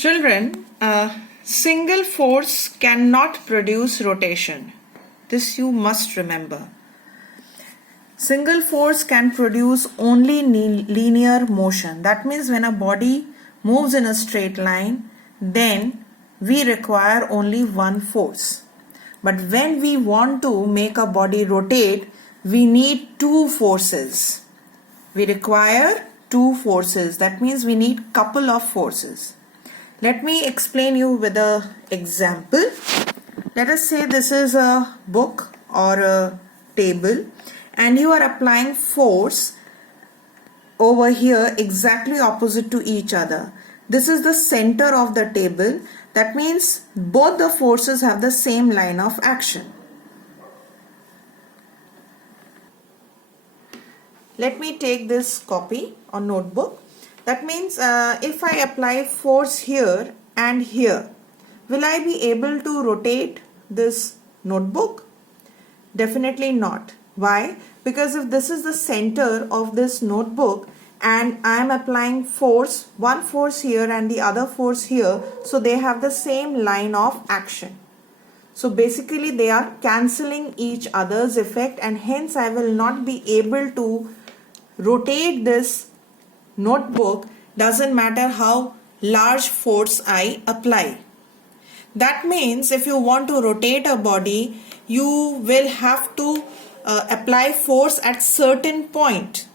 Children, a single force cannot produce rotation. This you must remember. Single force can produce only linear motion. That means when a body moves in a straight line, then we require only one force. But when we want to make a body rotate, we need two forces. We require two forces. That means we need couple of forces. Let me explain you with an example. Let us say this is a book or a table and you are applying force over here exactly opposite to each other. This is the center of the table. That means both the forces have the same line of action. Let me take this copy or notebook. That means if I apply force here and here, will I be able to rotate this notebook? Definitely not. Why? Because if this is the center of this notebook and I am applying force, one force here and the other force here, so they have the same line of action. So basically they are cancelling each other's effect and hence I will not be able to rotate this notebook, doesn't matter how large force I apply. That means if you want to rotate a body, you will have to apply force at certain point.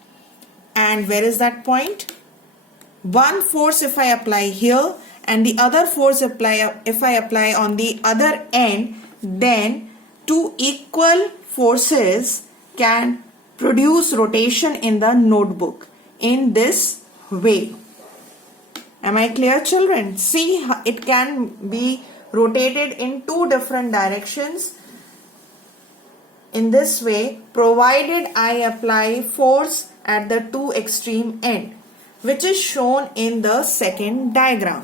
And where is that point? One force if I apply here and the other force if I apply on the other end, then two equal forces can produce rotation in the notebook in this way. Am I clear, children? See, it can be rotated in two different directions in this way, provided I apply force at the two extreme end, which is shown in the second diagram.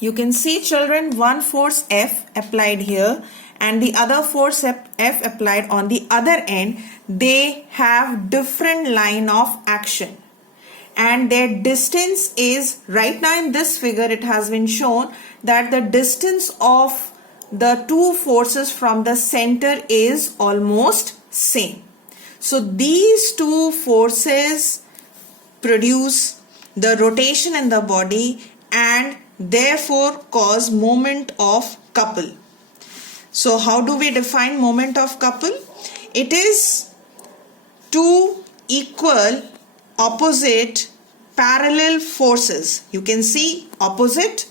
You can see, children, one force F applied here and the other force F applied on the other end. They have different line of action and their distance is, right now in this figure it has been shown that the distance of the two forces from the center is almost same. So these two forces produce the rotation in the body and therefore cause moment of couple. So how do we define moment of couple? It is two equal opposite parallel forces. You can see opposite,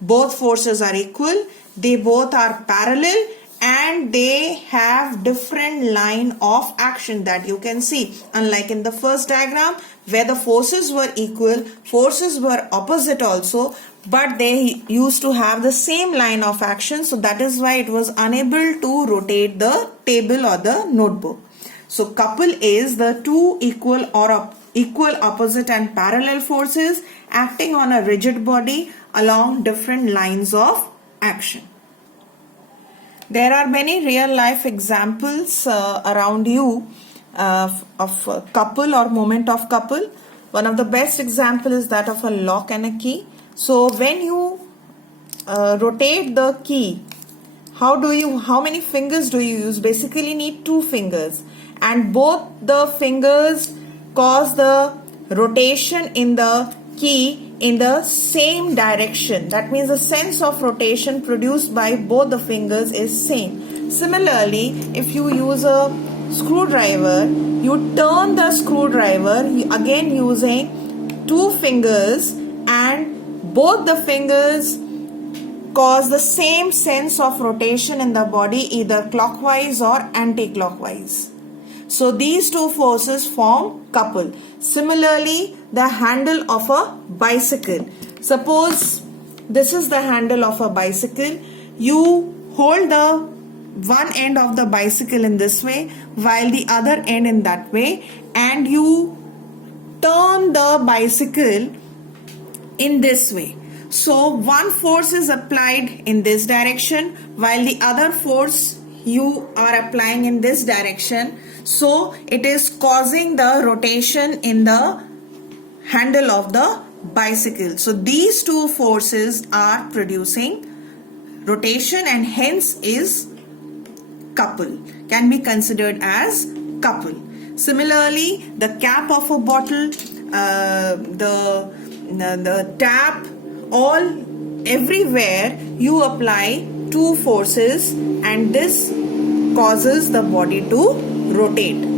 both forces are equal, they both are parallel and they have different line of action that you can see. Unlike in the first diagram where the forces were equal, forces were opposite also, but they used to have the same line of action, so that is why it was unable to rotate the table or the notebook. So couple is the two equal opposite and parallel forces acting on a rigid body along different lines of action. There are many real life examples around you of couple or moment of couple. One of the best example is that of a lock and a key. So when you rotate the key, how many fingers do you use? Basically need two fingers and both the fingers cause the rotation in the key in the same direction. That means the sense of rotation produced by both the fingers is same. Similarly, if you use a screwdriver, you turn the screwdriver again using two fingers and both the fingers cause the same sense of rotation in the body either clockwise or anti-clockwise. So these two forces form couple. Similarly, the handle of a bicycle. Suppose this is the handle of a bicycle. You hold the one end of the bicycle in this way while the other end in that way and you turn the bicycle in this way. So one force is applied in this direction while the other force you are applying in this direction. So it is causing the rotation in the handle of the bicycle. So these two forces are producing rotation and hence is couple, can be considered as couple. Similarly, the cap of a bottle, the tap, everywhere you apply two forces and this causes the body to rotate.